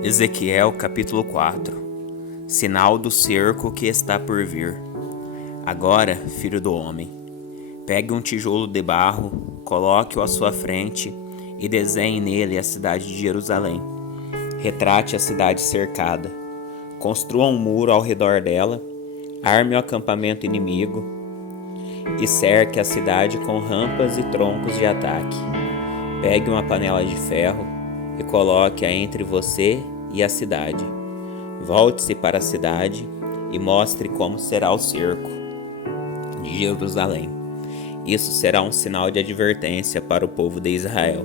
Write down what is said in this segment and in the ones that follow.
Ezequiel capítulo 4. Sinal do cerco que está por vir. Agora, filho do homem, pegue um tijolo de barro, coloque-o à sua frente e desenhe nele a cidade de Jerusalém. Retrate a cidade cercada. Construa um muro ao redor dela, arme o acampamento inimigo e cerque a cidade com rampas e troncos de ataque. Pegue uma panela de ferro e coloque-a entre você e a cidade. Volte-se para a cidade e mostre como será o cerco de Jerusalém. Isso será um sinal de advertência para o povo de Israel.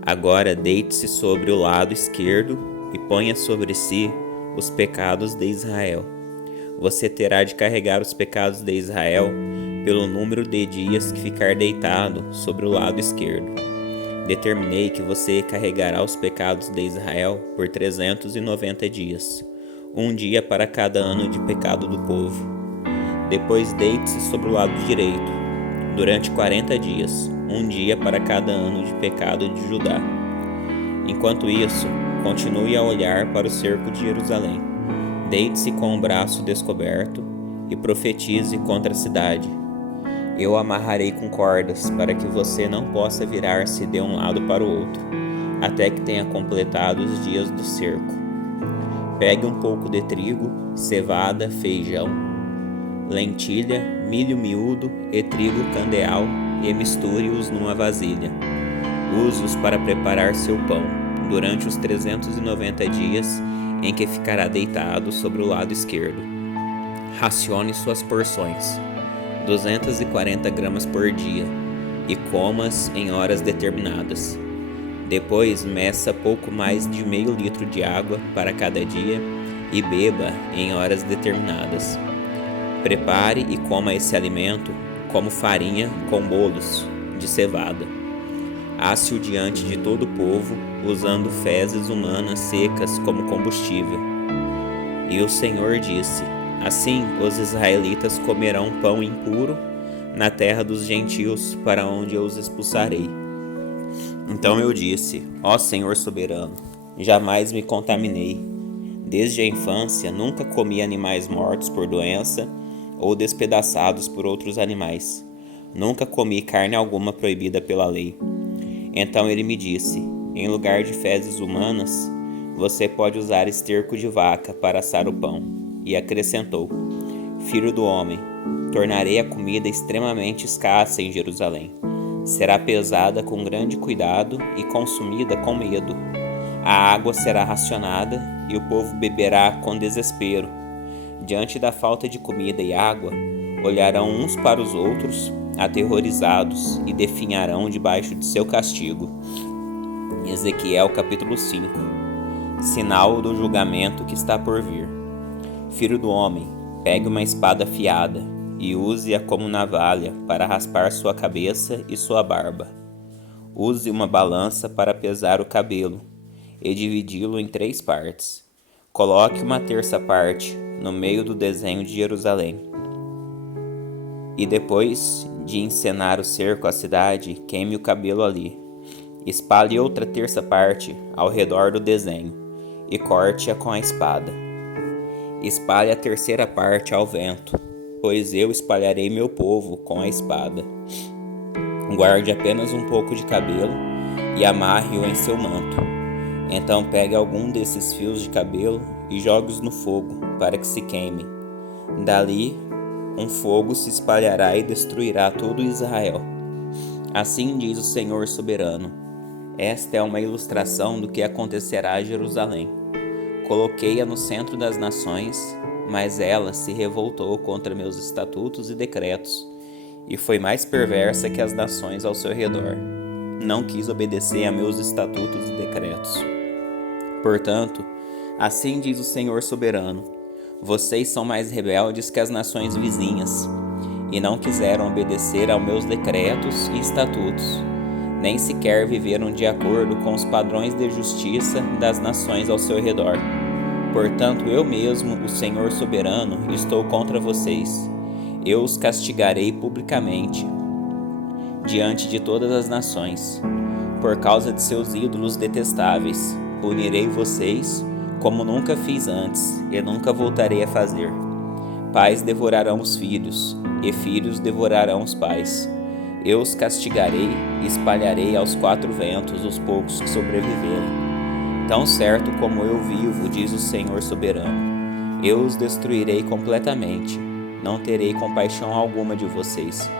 Agora deite-se sobre o lado esquerdo e ponha sobre si os pecados de Israel. Você terá de carregar os pecados de Israel pelo número de dias que ficar deitado sobre o lado esquerdo. Determinei que você carregará os pecados de Israel por 390 dias, um dia para cada ano de pecado do povo. Depois deite-se sobre o lado direito, durante 40 dias, um dia para cada ano de pecado de Judá. Enquanto isso, continue a olhar para o cerco de Jerusalém. Deite-se com o braço descoberto e profetize contra a cidade. Eu amarrarei com cordas para que você não possa virar-se de um lado para o outro, até que tenha completado os dias do cerco. Pegue um pouco de trigo, cevada, feijão, lentilha, milho miúdo e trigo candeal e misture-os numa vasilha. Use-os para preparar seu pão durante os 390 dias em que ficará deitado sobre o lado esquerdo. Racione suas porções, 240 gramas por dia, e coma-as em horas determinadas. Depois meça pouco mais de meio litro de água para cada dia e beba em horas determinadas. Prepare e coma esse alimento como farinha com bolos de cevada. Asse-o diante de todo o povo, usando fezes humanas secas como combustível. E o Senhor disse: assim os israelitas comerão pão impuro na terra dos gentios, para onde eu os expulsarei. Então eu disse: ó Senhor soberano, jamais me contaminei. Desde a infância nunca comi animais mortos por doença ou despedaçados por outros animais. Nunca comi carne alguma proibida pela lei. Então ele me disse: em lugar de fezes humanas, você pode usar esterco de vaca para assar o pão. E acrescentou: filho do homem, tornarei a comida extremamente escassa em Jerusalém. Será pesada com grande cuidado e consumida com medo. A água será racionada e o povo beberá com desespero. Diante da falta de comida e água, olharão uns para os outros, aterrorizados, e definharão debaixo de seu castigo. Ezequiel capítulo 5. Sinal do julgamento que está por vir. Filho do homem, pegue uma espada afiada e use-a como navalha para raspar sua cabeça e sua barba. Use uma balança para pesar o cabelo e dividi-lo em 3 partes. Coloque uma terça parte no meio do desenho de Jerusalém. E depois de encenar o cerco à cidade, queime o cabelo ali. Espalhe outra terça parte ao redor do desenho e corte-a com a espada. Espalhe a terceira parte ao vento, pois eu espalharei meu povo com a espada. Guarde apenas um pouco de cabelo e amarre-o em seu manto. Então pegue algum desses fios de cabelo e jogue-os no fogo para que se queimem. Dali, um fogo se espalhará e destruirá todo Israel. Assim diz o Senhor soberano. Esta é uma ilustração do que acontecerá a Jerusalém. Coloquei-a no centro das nações, mas ela se revoltou contra meus estatutos e decretos, e foi mais perversa que as nações ao seu redor. Não quis obedecer a meus estatutos e decretos. Portanto, assim diz o Senhor soberano: vocês são mais rebeldes que as nações vizinhas, e não quiseram obedecer aos meus decretos e estatutos, nem sequer viveram de acordo com os padrões de justiça das nações ao seu redor. Portanto, eu mesmo, o Senhor soberano, estou contra vocês. Eu os castigarei publicamente, diante de todas as nações, por causa de seus ídolos detestáveis. punirei vocês como nunca fiz antes e nunca voltarei a fazer. Pais devorarão os filhos, e filhos devorarão os pais. Eu os castigarei e espalharei aos quatro ventos os poucos que sobreviverem. Tão certo como eu vivo, diz o Senhor soberano, eu os destruirei completamente. Não terei compaixão alguma de vocês,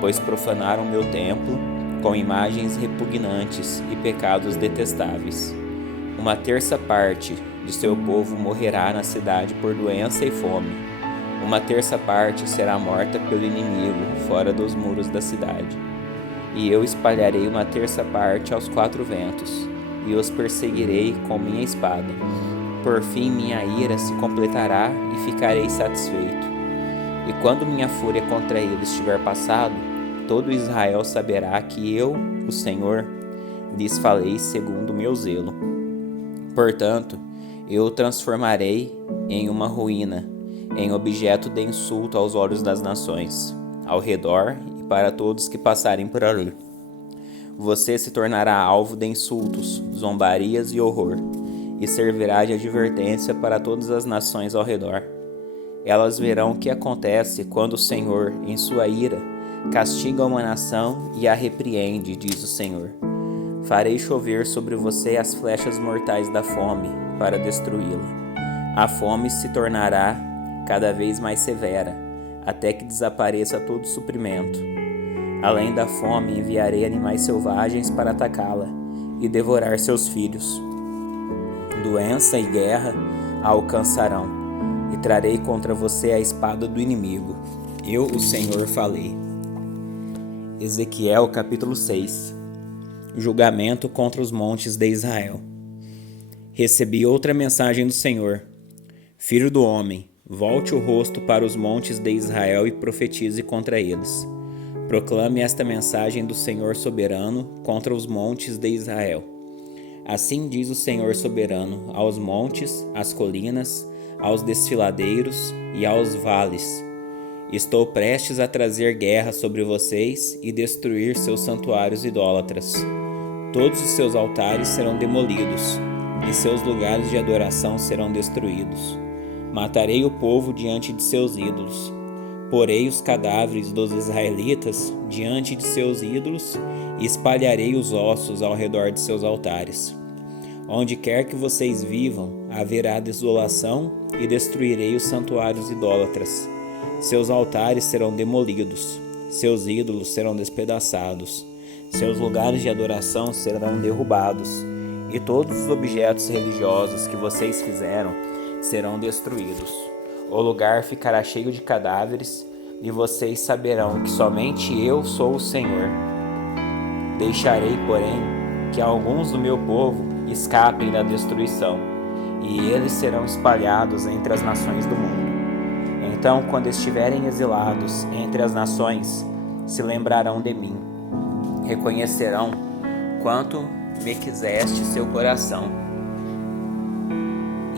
pois profanaram meu templo com imagens repugnantes e pecados detestáveis. Uma terça parte de seu povo morrerá na cidade por doença e fome. Uma terça parte será morta pelo inimigo fora dos muros da cidade. E eu espalharei uma terça parte aos quatro ventos, e os perseguirei com minha espada. Por fim minha ira se completará e ficarei satisfeito. E quando minha fúria contra eles estiver passado, todo Israel saberá que eu, o Senhor, lhes falei segundo o meu zelo. Portanto, eu o transformarei em uma ruína, em objeto de insulto aos olhos das nações, ao redor e para todos que passarem por ali. Você se tornará alvo de insultos, zombarias e horror, e servirá de advertência para todas as nações ao redor. Elas verão o que acontece quando o Senhor, em sua ira, castiga uma nação e a repreende, diz o Senhor. Farei chover sobre você as flechas mortais da fome, para destruí-la. A fome se tornará cada vez mais severa, até que desapareça todo suprimento. Além da fome, enviarei animais selvagens para atacá-la e devorar seus filhos. Doença e guerra a alcançarão, e trarei contra você a espada do inimigo. Eu, o Senhor, falei. Ezequiel capítulo 6. Julgamento contra os montes de Israel. Recebi outra mensagem do Senhor. Filho do homem, volte o rosto para os montes de Israel e profetize contra eles. Proclame esta mensagem do Senhor soberano contra os montes de Israel. Assim diz o Senhor soberano aos montes, às colinas, aos desfiladeiros e aos vales. Estou prestes a trazer guerra sobre vocês e destruir seus santuários idólatras. Todos os seus altares serão demolidos, e seus lugares de adoração serão destruídos. Matarei o povo diante de seus ídolos. Porei os cadáveres dos israelitas diante de seus ídolos e espalharei os ossos ao redor de seus altares. Onde quer que vocês vivam, haverá desolação e destruirei os santuários idólatras. Seus altares serão demolidos, seus ídolos serão despedaçados, seus lugares de adoração serão derrubados, e todos os objetos religiosos que vocês fizeram serão destruídos. O lugar ficará cheio de cadáveres, e vocês saberão que somente eu sou o Senhor. Deixarei, porém, que alguns do meu povo escapem da destruição, e eles serão espalhados entre as nações do mundo. Então, quando estiverem exilados entre as nações, se lembrarão de mim. Reconhecerão quanto me quiseste seu coração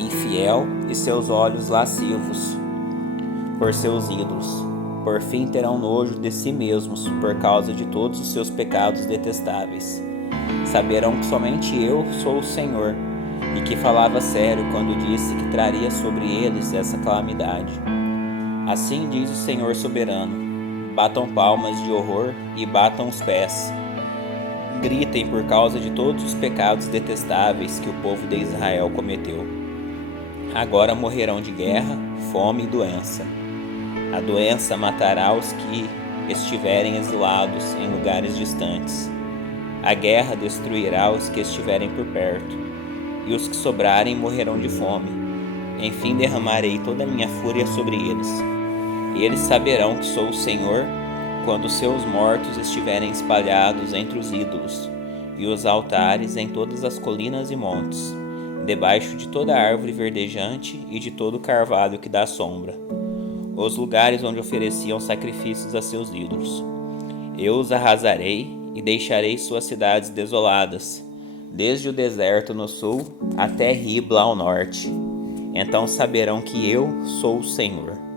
infiel e seus olhos lascivos por seus ídolos. Por fim terão nojo de si mesmos por causa de todos os seus pecados detestáveis. Saberão que somente eu sou o Senhor e que falava sério quando disse que traria sobre eles essa calamidade. Assim diz o Senhor soberano: batam palmas de horror e batam os pés. Gritem por causa de todos os pecados detestáveis que o povo de Israel cometeu. Agora morrerão de guerra, fome e doença. A doença matará os que estiverem exilados em lugares distantes. A guerra destruirá os que estiverem por perto, e os que sobrarem morrerão de fome. Enfim derramarei toda a minha fúria sobre eles. E eles saberão que sou o Senhor quando seus mortos estiverem espalhados entre os ídolos, e os altares em todas as colinas e montes, debaixo de toda árvore verdejante e de todo carvalho que dá sombra, os lugares onde ofereciam sacrifícios a seus ídolos. Eu os arrasarei e deixarei suas cidades desoladas, desde o deserto no sul até Ribla ao norte. Então saberão que eu sou o Senhor.